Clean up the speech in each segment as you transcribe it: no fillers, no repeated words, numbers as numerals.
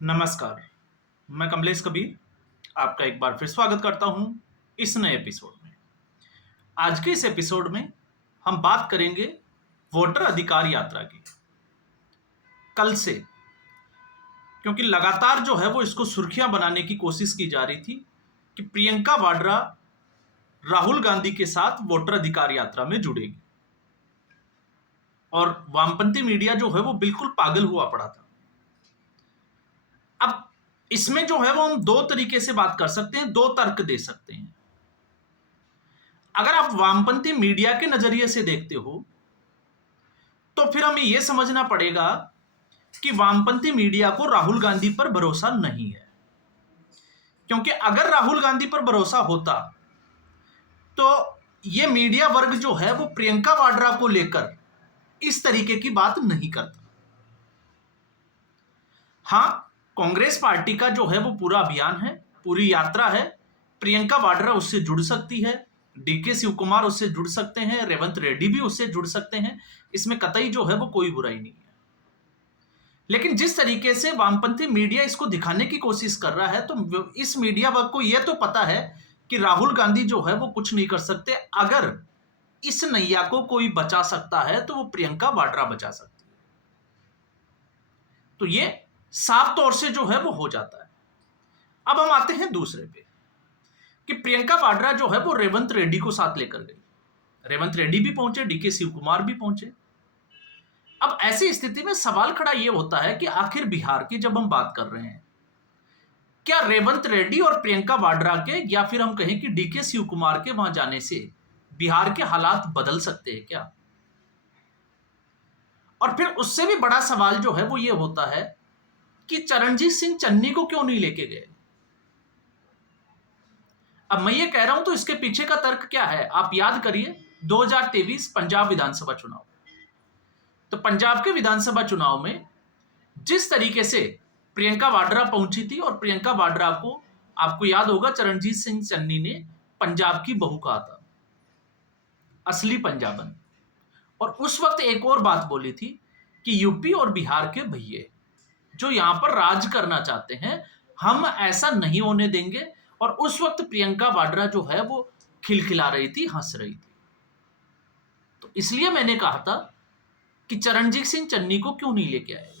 नमस्कार, मैं कमलेश कबीर आपका एक बार फिर स्वागत करता हूं इस नए एपिसोड में। आज के इस एपिसोड में हम बात करेंगे वोटर अधिकार यात्रा की। कल से, क्योंकि लगातार जो है वो इसको सुर्खियां बनाने की कोशिश की जा रही थी कि प्रियंका वाड्रा राहुल गांधी के साथ वोटर अधिकार यात्रा में जुड़ेगी, और वामपंथी मीडिया जो है वो बिल्कुल पागल हुआ पड़ा था। अब इसमें जो है वो हम दो तरीके से बात कर सकते हैं, दो तर्क दे सकते हैं। अगर आप वामपंथी मीडिया के नजरिए से देखते हो तो फिर हमें यह समझना पड़ेगा कि वामपंथी मीडिया को राहुल गांधी पर भरोसा नहीं है, क्योंकि अगर राहुल गांधी पर भरोसा होता तो यह मीडिया वर्ग जो है वो प्रियंका वाड्रा को लेकर इस तरीके की बात नहीं करता। हां, कांग्रेस पार्टी का जो है वो पूरा अभियान है, पूरी यात्रा है। प्रियंका वाड्रा उससे जुड़ सकती है, डीके शिव कुमार उससे जुड़ सकते हैं, रेवंत रेड्डी भी उससे जुड़ सकते हैं। इसमें कतई जो है वो कोई बुराई नहीं है। लेकिन जिस तरीके से वामपंथी मीडिया इसको दिखाने की कोशिश कर रहा है, तो इस मीडिया वर्ग को यह तो पता है कि राहुल गांधी जो है वो कुछ नहीं कर सकते। अगर इस नैया को कोई बचा सकता है तो वो प्रियंका वाड्रा बचा सकती है। तो ये साफ तौर से जो है वो हो जाता है। अब हम आते हैं दूसरे पे कि प्रियंका वाड्रा जो है वो रेवंत रेड्डी को साथ लेकर गई। रेवंत रेड्डी भी पहुंचे, डीके शिव कुमार भी पहुंचे। अब ऐसी स्थिति में सवाल खड़ा यह होता है कि आखिर बिहार की जब हम बात कर रहे हैं, क्या रेवंत रेड्डी और प्रियंका वाड्रा के, या फिर हम कहें कि डीके शिव कुमार के वहां जाने से बिहार के हालात बदल सकते हैं क्या? और फिर उससे भी बड़ा सवाल जो है वो ये होता है कि चरणजीत सिंह चन्नी को क्यों नहीं लेके गए? अब मैं ये कह रहा हूं तो इसके पीछे का तर्क क्या है, आप याद करिए 2023 पंजाब विधानसभा चुनाव। तो पंजाब के विधानसभा चुनाव में जिस तरीके से प्रियंका वाड्रा पहुंची थी, और प्रियंका वाड्रा को आपको याद होगा चरणजीत सिंह चन्नी ने पंजाब की बहू कहा था, असली पंजाबन। और उस वक्त एक और बात बोली थी कि यूपी और बिहार के भैये जो यहां पर राज करना चाहते हैं, हम ऐसा नहीं होने देंगे। और उस वक्त प्रियंका वाड्रा जो है वो खिलखिला रही थी, हंस रही थी। तो इसलिए मैंने कहा था कि चरणजीत सिंह चन्नी को क्यों नहीं लेके आए।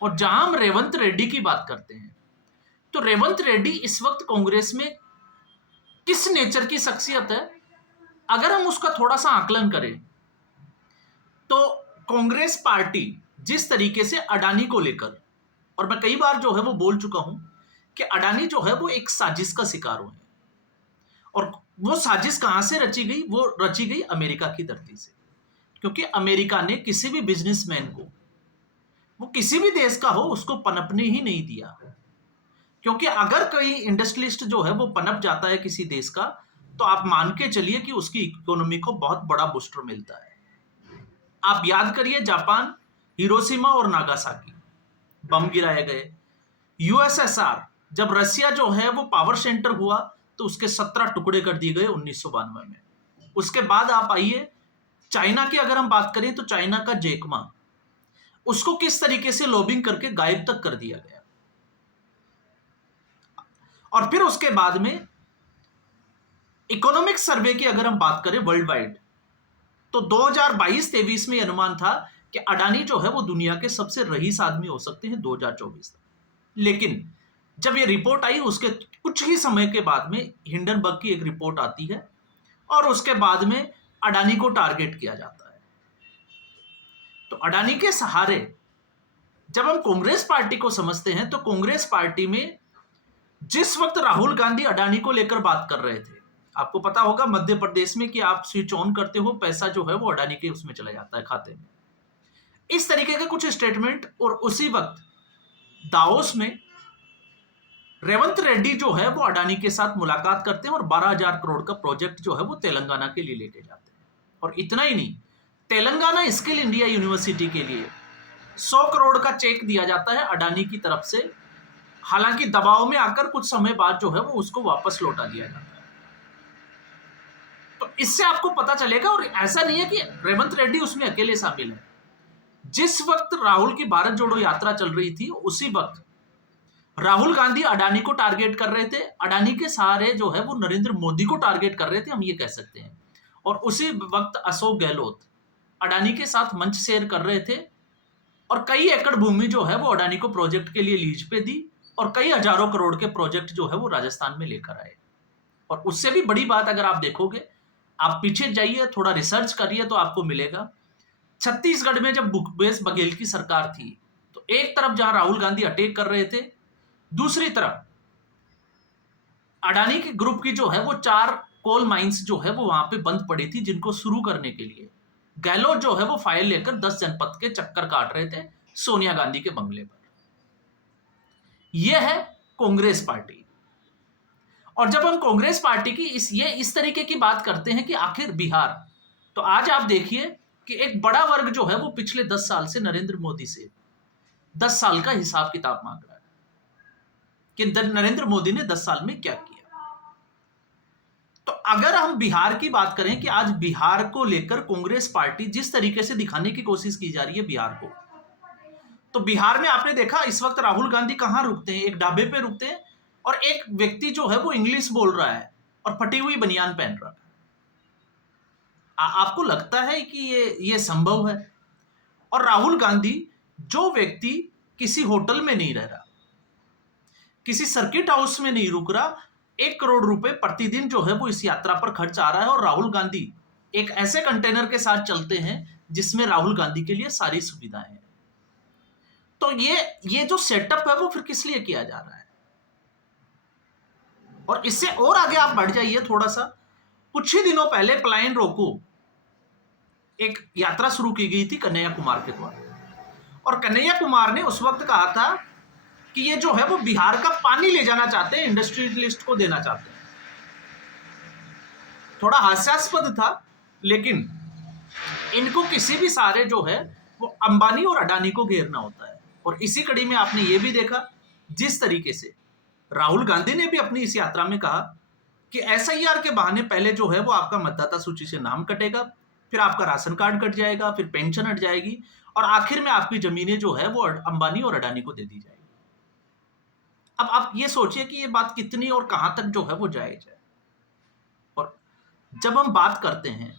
और जहां हम रेवंत रेड्डी की बात करते हैं, तो रेवंत रेड्डी इस वक्त कांग्रेस में किस नेचर की शख्सियत है, अगर हम उसका थोड़ा सा आकलन करें तो कांग्रेस पार्टी जिस तरीके से अडानी को लेकर, और मैं कई बार जो है वो बोल चुका हूं कि अडानी जो है वो एक साजिश का शिकार हुए। और वो साजिश कहां से रची गई? वो रची गई अमेरिका की धरती से। क्योंकि अमेरिका ने किसी भी बिजनेसमैन को, वो किसी भी देश का हो, उसको पनपने ही नहीं दिया। क्योंकि अगर कोई इंडस्ट्रियलिस्ट जो है वो पनप जाता है किसी देश का, तो आप मान के चलिए कि उसकी इकोनॉमी को बहुत बड़ा बूस्टर मिलता है। आप याद करिए, जापान, हिरोशिमा और नागासाकी बम गिराए गए। यूएसएसआर, जब रसिया जो है वो पावर सेंटर हुआ तो उसके 17 टुकड़े कर दिए गए 1992 में। उसके बाद आप आइए चाइना की अगर हम बात करें, तो चाइना का जेकमा, उसको किस तरीके से लॉबिंग करके गायब तक कर दिया गया। और फिर उसके बाद में इकोनॉमिक सर्वे की अगर हम बात करें वर्ल्ड वाइड, तो 2022-23 में अनुमान था कि अडानी जो है वो दुनिया के सबसे रईस आदमी हो सकते हैं 2024 तक। लेकिन जब ये रिपोर्ट आई, उसके कुछ ही समय के बाद में हिंडनबर्ग की एक रिपोर्ट आती है, और उसके बाद में अडानी को टारगेट किया जाता है। तो अडानी के सहारे जब हम कांग्रेस पार्टी को समझते हैं, तो कांग्रेस पार्टी में जिस वक्त राहुल गांधी अडानी को लेकर बात कर रहे थे, आपको पता होगा मध्य प्रदेश में कि आप स्विच ऑन करते हो, पैसा जो है वो अडानी के उसमें चला जाता है, खाते में। इस तरीके के कुछ स्टेटमेंट। और उसी वक्त दावोस में रेवंत रेड्डी जो है वो अडानी के साथ मुलाकात करते हैं, और 12,000 करोड़ का प्रोजेक्ट जो है वो तेलंगाना के लिए लेके जाते हैं। और इतना ही नहीं, तेलंगाना स्किल इंडिया यूनिवर्सिटी के लिए 100 करोड़ का चेक दिया जाता है अडानी की तरफ से। हालांकि दबाव में आकर कुछ समय बाद जो है वो उसको वापस लौटा दिया जाता है। तो इससे आपको पता चलेगा, और ऐसा नहीं है कि रेवंत रेड्डी उसमें अकेले शामिल है। जिस वक्त राहुल की भारत जोड़ो यात्रा चल रही थी, उसी वक्त राहुल गांधी अडानी को टारगेट कर रहे थे, अडानी के सहारे जो है वो नरेंद्र मोदी को टारगेट कर रहे थे, हम ये कह सकते हैं। और उसी वक्त अशोक गहलोत अडानी के साथ मंच शेयर कर रहे थे और कई एकड़ भूमि जो है वो अडानी को प्रोजेक्ट के लिए लीज पे दी और कई हजारों करोड़ के प्रोजेक्ट जो है वो राजस्थान में लेकर आए। और उससे भी बड़ी बात अगर आप देखोगे, आप पीछे जाइए, थोड़ा रिसर्च करिए तो आपको मिलेगा, छत्तीसगढ़ में जब भूपेश बघेल की सरकार थी तो एक तरफ जहां राहुल गांधी अटैक कर रहे थे, दूसरी तरफ अडानी के ग्रुप की जो है वो 4 कोल माइंस जो है वो वहां पे बंद पड़ी थी, जिनको शुरू करने के लिए गहलोत जो है वो फाइल लेकर 10 जनपद के चक्कर काट रहे थे सोनिया गांधी के बंगले पर। यह है कांग्रेस पार्टी। और जब हम कांग्रेस पार्टी की इस तरीके की बात करते हैं कि आखिर बिहार, तो आज आप देखिए कि एक बड़ा वर्ग जो है वो पिछले 10 साल से नरेंद्र मोदी से 10 साल का हिसाब किताब मांग रहा है कि नरेंद्र मोदी ने 10 साल में क्या किया। तो अगर हम बिहार की बात करें कि आज बिहार को लेकर कांग्रेस पार्टी जिस तरीके से दिखाने की कोशिश की जा रही है बिहार को, तो बिहार में आपने देखा इस वक्त राहुल गांधी कहां रुकते हैं, एक ढाबे पे रुकते हैं और एक व्यक्ति जो है वो इंग्लिश बोल रहा है और फटी हुई बनियान पहन रहा है। आपको लगता है कि ये संभव है? और राहुल गांधी जो व्यक्ति किसी होटल में नहीं रह रहा, किसी सर्किट हाउस में नहीं रुक रहा, 1 करोड़ रुपए प्रतिदिन जो है वो इस यात्रा पर खर्च आ रहा है और राहुल गांधी एक ऐसे कंटेनर के साथ चलते हैं जिसमें राहुल गांधी के लिए सारी सुविधाएं हैं। तो ये जो सेटअप है वो फिर किस लिए किया जा रहा है? और इससे और आगे आप बढ़ जाइए थोड़ा सा, कुछ ही दिनों पहले पलायन रोको एक यात्रा शुरू की गई थी कन्हैया कुमार के द्वारा, और कन्हैया कुमार ने उस वक्त कहा था कि ये जो है वो बिहार का पानी ले जाना चाहते हैं, इंडस्ट्रियलिस्ट को देना चाहते हैं। थोड़ा हास्यास्पद था, लेकिन इनको किसी भी सारे जो है वो अंबानी और अडानी को घेरना होता है। और इसी कड़ी में आपने ये भी देखा जिस तरीके से राहुल गांधी ने भी अपनी इस यात्रा में कहा कि एसआईआर के बहाने पहले जो है वो आपका मतदाता सूची से नाम कटेगा, फिर आपका राशन कार्ड कट जाएगा, फिर पेंशन हट जाएगी और आखिर में आपकी जमीनें जो है वो अंबानी और अडानी को दे दी जाएगी। अब आप ये सोचिए कि ये बात कितनी और कहां तक जो है वो जायज है। और जब हम बात करते हैं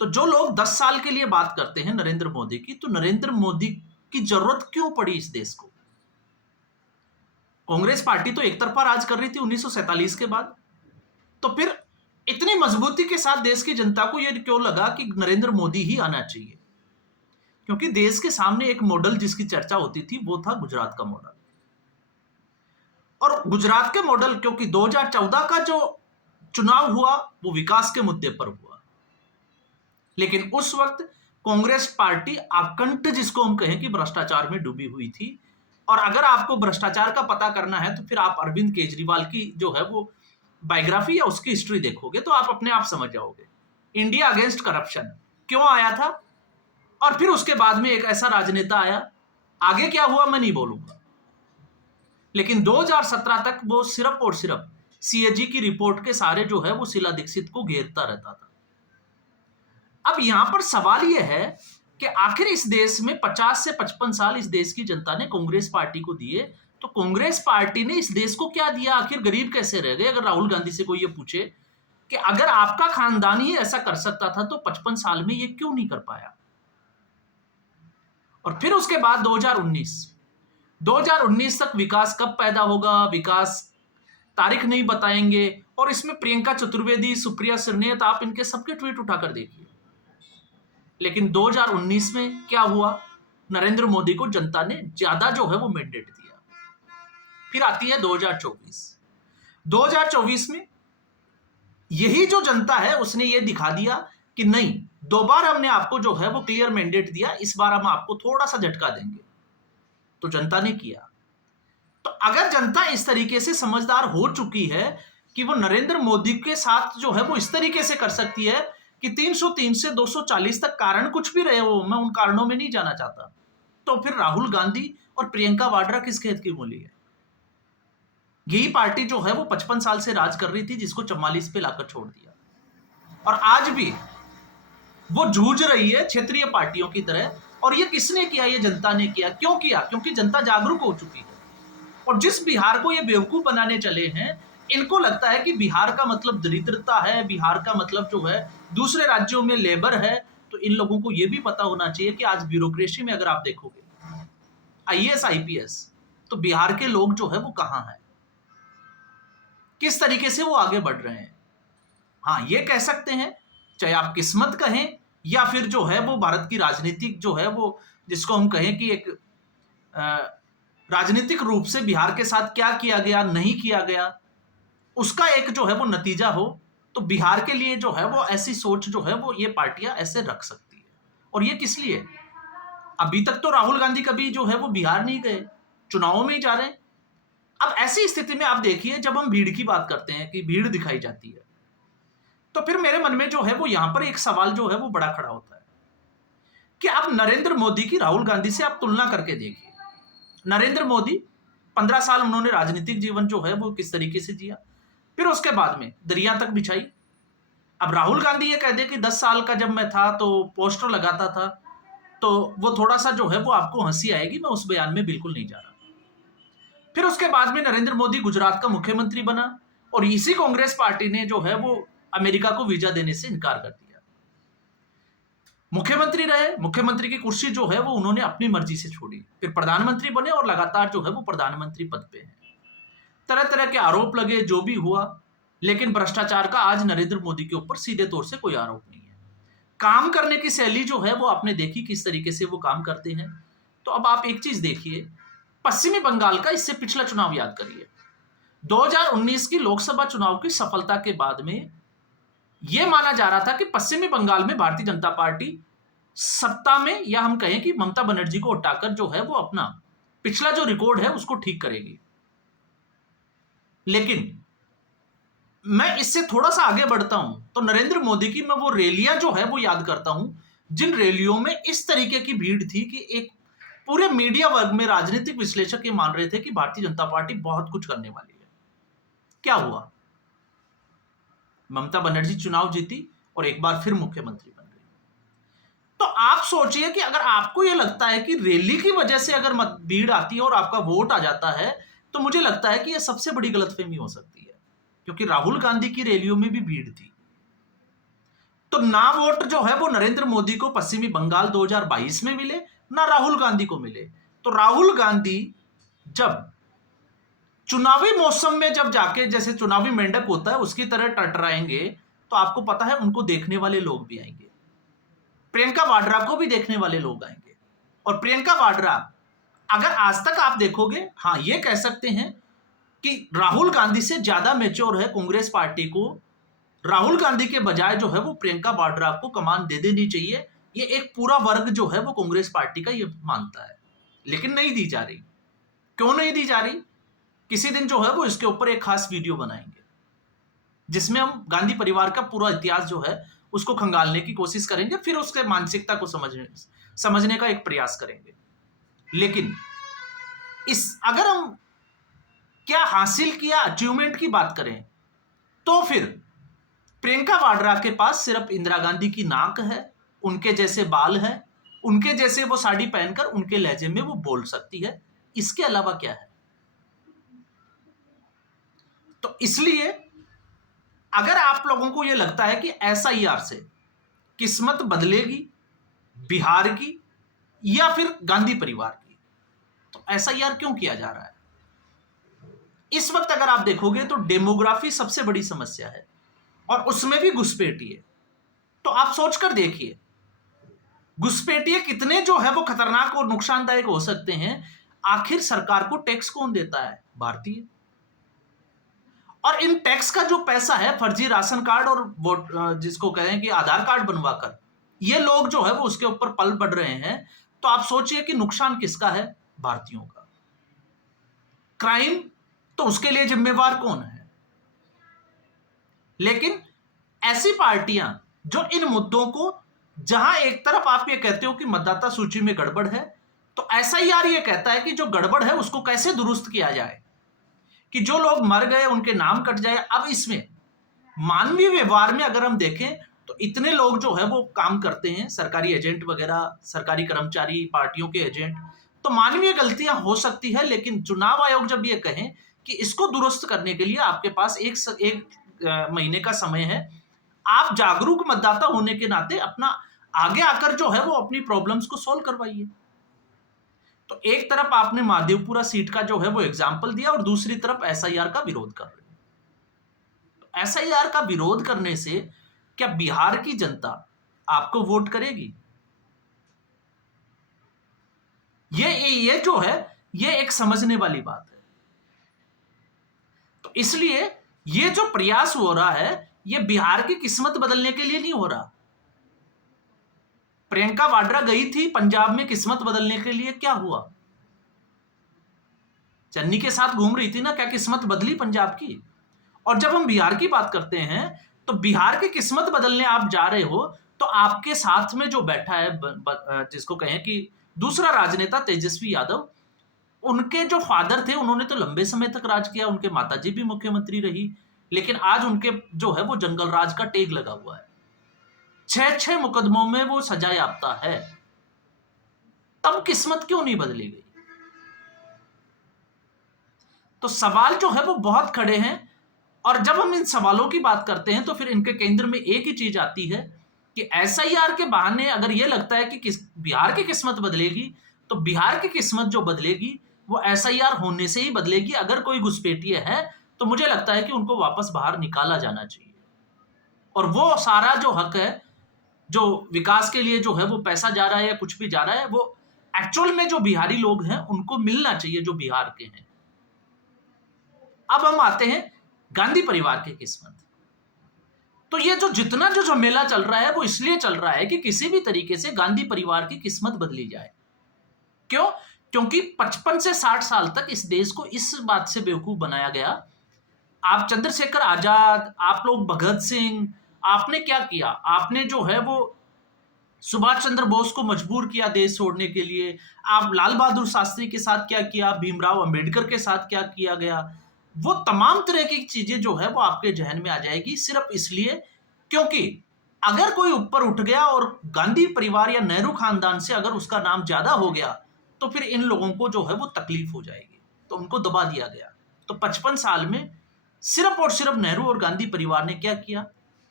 तो जो लोग 10 साल के लिए बात करते हैं नरेंद्र मोदी की, तो नरेंद्र मोदी की जरूरत क्यों पड़ी इस देश को? कांग्रेस पार्टी तो एक तरफा राज कर रही थी 1947 के बाद, तो फिर इतनी मजबूती के साथ देश की जनता को यह क्यों लगा कि नरेंद्र मोदी ही आना चाहिए? क्योंकि देश के सामने एक मॉडल जिसकी चर्चा होती थी वो था गुजरात का मॉडल। और गुजरात के मॉडल, क्योंकि 2014 का जो चुनाव हुआ वो विकास के मुद्दे पर हुआ, लेकिन उस वक्त कांग्रेस पार्टी आकंठ, जिसको हम कहें कि भ्रष्टाचार में डूबी हुई थी। और अगर आपको भ्रष्टाचार का पता करना है तो फिर आप अरविंद केजरीवाल की जो है वो बायोग्राफी या उसकी हिस्ट्री देखोगे तो आप अपने आप समझ जाओगे। इंडिया अगेंस्ट करप्शन क्यों आया था, और फिर उसके बाद में एक ऐसा राजनेता आया, आगे क्या हुआ मैं नहीं बोलूंगा, लेकिन 2017 तक वो सिर्फ और सिर्फ सीएजी की रिपोर्ट के सारे जो है वो शीला दीक्षित को घेरता रहता था। अब यहां पर सवाल यह है कि आखिर इस देश में 50 से 55 साल इस देश की जनता ने कांग्रेस पार्टी को दिए, तो कांग्रेस पार्टी ने इस देश को क्या दिया? आखिर गरीब कैसे रह गए? अगर राहुल गांधी से कोई ये पूछे कि अगर आपका खानदान ही ऐसा कर सकता था तो 55 साल में ये क्यों नहीं कर पाया? और फिर उसके बाद 2019 तक विकास कब पैदा होगा, विकास तारीख नहीं बताएंगे। और इसमें प्रियंका चतुर्वेदी, सुप्रिया श्रीनेत, आप इनके सबके ट्वीट उठाकर देखिए। लेकिन 2019 में क्या हुआ? नरेंद्र मोदी को जनता ने ज्यादा जो है वो मैंडेट दिया। फिर आती है 2024 में यही जो जनता है उसने ये दिखा दिया कि नहीं, 2 बार हमने आपको जो है वो क्लियर मैंडेट दिया, इस बार हम आपको थोड़ा सा झटका देंगे। तो जनता ने किया। तो अगर जनता इस तरीके से समझदार हो चुकी है कि वो नरेंद्र मोदी के साथ जो है वो इस तरीके से कर सकती है कि 303 से 240 तक कारण कुछ भी रहे हो, मैं उन कारणों में नहीं जाना चाहता, तो फिर राहुल गांधी और प्रियंका वाड्रा किस खेत की मूली है? यही पार्टी जो है वो 55 साल से राज कर रही थी, जिसको 44 पे लाकर छोड़ दिया, और आज भी वो जूझ रही है क्षेत्रीय पार्टियों की तरह। और ये किसने किया? ये जनता ने किया। क्यों किया? क्योंकि जनता जागरूक हो चुकी है। और जिस बिहार को ये बेवकूफ बनाने चले हैं, इनको लगता है कि बिहार का मतलब दरिद्रता है, बिहार का मतलब जो है दूसरे राज्यों में लेबर है। तो इन लोगों को ये भी पता होना चाहिए कि आज ब्यूरोक्रेसी में अगर आप देखोगे आईएएस आईपीएस, तो बिहार के लोग जो है वो कहाँ है, किस तरीके से वो आगे बढ़ रहे हैं। हाँ, ये कह सकते हैं, चाहे आप किस्मत कहें या फिर जो है वो भारत की राजनीतिक जो है वो, जिसको हम कहें कि एक राजनीतिक रूप से बिहार के साथ क्या किया गया नहीं किया गया, उसका एक जो है वो नतीजा हो, तो बिहार के लिए जो है वो ऐसी सोच जो है वो ये पार्टियां ऐसे रख सकती है। और ये किस लिए? अभी तक तो राहुल गांधी कभी जो है वो बिहार नहीं गए, चुनावों में ही जा रहे हैं। अब ऐसी स्थिति में आप देखिए, जब हम भीड़ की बात करते हैं कि भीड़ दिखाई जाती है, तो फिर मेरे मन में जो है वो यहां पर एक सवाल जो है वो बड़ा खड़ा होता है कि आप नरेंद्र मोदी की राहुल गांधी से आप तुलना करके देखिए। नरेंद्र मोदी 15 साल उन्होंने राजनीतिक जीवन जो है वो किस तरीके से जिया, फिर उसके बाद में दरिया तक बिछाई। अब राहुल गांधी ये कह दे कि 10 साल का जब मैं था तो पोस्टर लगाता था, तो वो थोड़ा सा जो है वो आपको हंसी आएगी, मैं उस बयान में बिल्कुल नहीं जा रहा। फिर उसके बाद में नरेंद्र मोदी गुजरात का मुख्यमंत्री बना और इसी कांग्रेस पार्टी ने जो है वो अमेरिका को वीजा देने से इनकार कर दिया। मुख्यमंत्री रहे, मुख्यमंत्री की कुर्सी जो है वो उन्होंने अपनी मर्जी से छोड़ी, फिर प्रधानमंत्री बने और लगातार जो है वो प्रधानमंत्री पद पे हैं। तरह तरह के आरोप लगे, जो भी हुआ, लेकिन भ्रष्टाचार का आज नरेंद्र मोदी के ऊपर सीधे तौर से कोई आरोप नहीं है। काम करने की शैली जो है वो आपने देखी किस तरीके से वो काम करते हैं। तो अब आप एक चीज देखिए, पश्चिमी बंगाल का इससे पिछला चुनाव याद करिए। 2019 की लोकसभा चुनाव की सफलता के बाद में यह माना जा रहा था कि पश्चिमी बंगाल में भारतीय जनता पार्टी सत्ता में, या हम कहें कि ममता बनर्जी को हटाकर जो है वो अपना पिछला जो रिकॉर्ड है उसको ठीक करेगी। लेकिन मैं इससे थोड़ा सा आगे बढ़ता हूं तो नरेंद्र मोदी की मैं वो रैलियां जो है वो याद करता हूं, जिन रैलियों में इस तरीके की भीड़ थी कि एक पूरे मीडिया वर्ग में राजनीतिक विश्लेषक ये मान रहे थे कि भारतीय जनता पार्टी बहुत कुछ करने वाली है। क्या हुआ? ममता बनर्जी चुनाव जीती और एक बार फिर मुख्यमंत्री बन गई। तो आप सोचिए कि अगर आपको यह लगता है कि रैली की वजह से अगर भीड़ आती है और आपका वोट आ जाता है, तो मुझे लगता है कि यह सबसे बड़ी गलतफहमी हो सकती है, क्योंकि राहुल गांधी की रैलियों में भी भीड़ थी। तो ना वोट जो है वो नरेंद्र मोदी को पश्चिमी बंगाल 2022 में मिले, ना राहुल गांधी को मिले। तो राहुल गांधी जब चुनावी मौसम में जब जाके जैसे चुनावी मेंढक होता है उसकी तरह टटराएंगे, तो आपको पता है उनको देखने वाले लोग भी आएंगे, प्रियंका वाड्रा को भी देखने वाले लोग आएंगे। और प्रियंका वाड्रा, अगर आज तक आप देखोगे, हाँ ये कह सकते हैं कि राहुल गांधी से ज्यादा मैच्योर है कांग्रेस पार्टी को, राहुल गांधी के बजाय जो है वो प्रियंका वाड्रा को कमान दे देनी चाहिए। ये एक पूरा वर्ग जो है वो कांग्रेस पार्टी का ये मानता है, लेकिन नहीं दी जा रही। क्यों नहीं दी जा रही? किसी दिन जो है वो इसके ऊपर एक खास वीडियो बनाएंगे जिसमें हम गांधी परिवार का पूरा इतिहास जो है उसको खंगालने की कोशिश करेंगे, फिर उसके मानसिकता को समझने का एक प्रयास करेंगे। लेकिन अगर हम क्या हासिल किया, अचीवमेंट की बात करें, तो फिर प्रियंका वाड्रा के पास सिर्फ इंदिरा गांधी की नाक है, उनके जैसे बाल हैं, उनके जैसे वो साड़ी पहनकर उनके लहजे में वो बोल सकती है, इसके अलावा क्या है? तो इसलिए अगर आप लोगों को यह लगता है कि एसआईआर से किस्मत बदलेगी बिहार की या फिर गांधी परिवार की, तो एसआईआर क्यों किया जा रहा है? इस वक्त अगर आप देखोगे तो डेमोग्राफी सबसे बड़ी समस्या है और उसमें भी घुसपैठिए। तो आप सोचकर देखिए, घुसपैठिए कितने जो है वो खतरनाक और नुकसानदायक हो सकते हैं। आखिर सरकार को टैक्स कौन देता है? भारतीय। और इन टैक्स का जो पैसा है फर्जी राशन कार्ड और वोट जिसको कहें कि आधार कार्ड बनवाकर ये लोग जो है वो उसके ऊपर पल बढ़ रहे हैं। तो आप सोचिए कि नुकसान किसका है? भारतीयों का। क्राइम तो उसके लिए जिम्मेवार कौन है? लेकिन ऐसी पार्टियां जो इन मुद्दों को, जहां एक तरफ आप ये कहते हो कि मतदाता सूची में गड़बड़ है, तो एसआईआर ये कहता है कि जो गड़बड़ है उसको कैसे दुरुस्त किया जाए, कि जो लोग मर गए उनके नाम कट जाए। अब इसमें मानवीय व्यवहार में अगर हम देखें तो इतने लोग जो है वो काम करते हैं, सरकारी एजेंट वगैरह, सरकारी कर्मचारी, पार्टियों के एजेंट, तो मानवीय गलतियां हो सकती है, लेकिन चुनाव आयोग जब ये कहें कि इसको दुरुस्त करने के लिए आपके पास एक महीने का समय है, आप जागरूक मतदाता होने के नाते अपना आगे आकर जो है वो अपनी प्रॉब्लम्स को सॉल्व करवाइए। तो एक तरफ आपने महादेवपुरा सीट का जो है वो एग्जाम्पल दिया और दूसरी तरफ एसआईआर का विरोध कर रहे हैं। तो एसआईआर का विरोध करने से क्या बिहार की जनता आपको वोट करेगी? ये जो है ये एक समझने वाली बात है। तो इसलिए ये जो प्रयास हो रहा है ये बिहार की किस्मत बदलने के लिए नहीं हो रहा। प्रियंका वाड्रा गई थी पंजाब में किस्मत बदलने के लिए, क्या हुआ? चन्नी के साथ घूम रही थी ना, क्या किस्मत बदली पंजाब की? और जब हम बिहार की बात करते हैं तो बिहार की किस्मत बदलने आप जा रहे हो तो आपके साथ में जो बैठा है जिसको कहें कि दूसरा राजनेता तेजस्वी यादव, उनके जो फादर थे उन्होंने तो लंबे समय तक राज किया, उनके माताजी भी मुख्यमंत्री रही, लेकिन आज उनके जो है वो जंगल राज का टेग लगा हुआ है। 6 मुकदमों में वो सजा याफ्ता है। तब किस्मत क्यों नहीं बदली गई? तो सवाल जो है वो बहुत खड़े हैं, और जब हम इन सवालों की बात करते हैं तो फिर इनके केंद्र में एक ही चीज आती है कि एसआईआर के बहाने अगर ये लगता है कि बिहार की किस्मत बदलेगी, तो बिहार की किस्मत जो बदलेगी वो एसआईआर होने से ही बदलेगी। अगर कोई घुसपैठिए है तो मुझे लगता है कि उनको वापस बाहर निकाला जाना चाहिए, और वो सारा जो हक है, जो विकास के लिए जो है वो पैसा जा रहा है या कुछ भी जा रहा है, वो एक्चुअल में जो बिहारी लोग हैं उनको मिलना चाहिए, जो बिहार के हैं। अब हम आते हैं गांधी परिवार की किस्मत। तो ये जो जितना जो झमेला चल रहा है वो इसलिए चल रहा है कि किसी भी तरीके से गांधी परिवार की किस्मत बदली जाए। क्यों? क्योंकि 55 से 60 साल तक इस देश को इस बात से बेवकूफ बनाया गया। आप चंद्रशेखर आजाद, आप लोग भगत सिंह, आपने क्या किया? आपने जो है वो सुभाष चंद्र बोस को मजबूर किया देश छोड़ने के लिए। आप लाल बहादुर शास्त्री के साथ क्या किया, भीमराव अंबेडकर के साथ क्या किया गया, वो तमाम तरह की चीजें जो है वो आपके जहन में आ जाएगी, सिर्फ इसलिए क्योंकि अगर कोई ऊपर उठ गया और गांधी परिवार या नेहरू खानदान से अगर उसका नाम ज्यादा हो गया तो फिर इन लोगों को जो है वो तकलीफ हो जाएगी, तो उनको दबा दिया गया। तो 55 साल में सिर्फ और सिर्फ नेहरू और गांधी परिवार ने क्या किया?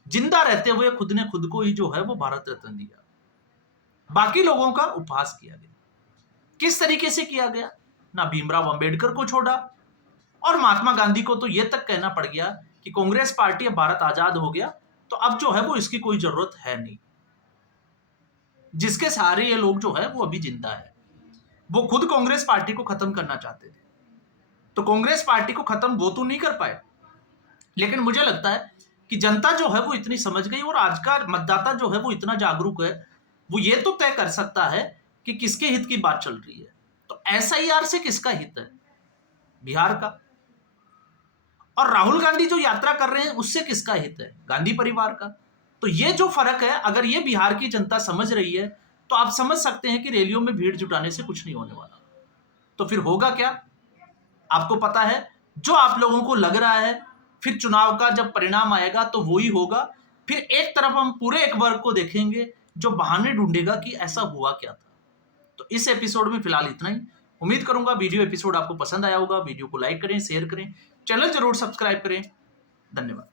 जिंदा रहते हुए खुद ने खुद को ही जो है वो भारत रत्न दिया, बाकी लोगों का उपहास किया गया। किस तरीके से किया गया? ना भीमराव अंबेडकर को छोड़ा, और महात्मा गांधी को तो यह तक कहना पड़ गया कि कांग्रेस पार्टी अब भारत आजाद हो गया तो अब जो है वो इसकी कोई जरूरत है नहीं। जिसके सहारे ये लोग जो है वो अभी जिंदा है, वो खुद कांग्रेस पार्टी को खत्म करना चाहते थे। तो कांग्रेस पार्टी को खत्म वो तो नहीं कर पाए, लेकिन मुझे लगता है कि जनता जो है वो इतनी समझ गई और आज का मतदाता जो है वो इतना जागरूक है, वो ये तो तय कर सकता है कि किसके हित की बात चल रही है। तो एसआईआर से किसका हित है? बिहार का। और राहुल गांधी जो यात्रा कर रहे हैं उससे किसका हित है? गांधी परिवार का। तो ये जो फर्क है, अगर ये बिहार की जनता समझ रही है तो आप समझ सकते हैं कि रैलियों में भीड़ जुटाने से कुछ नहीं होने वाला। तो फिर होगा क्या? आपको पता है, जो आप लोगों को लग रहा है, फिर चुनाव का जब परिणाम आएगा तो वो ही होगा। फिर एक तरफ हम पूरे एक वर्ग को देखेंगे जो बहाने ढूंढेगा कि ऐसा हुआ क्या था। तो इस एपिसोड में फिलहाल इतना ही। उम्मीद करूंगा वीडियो एपिसोड आपको पसंद आया होगा। वीडियो को लाइक करें, शेयर करें, चैनल जरूर सब्सक्राइब करें। धन्यवाद।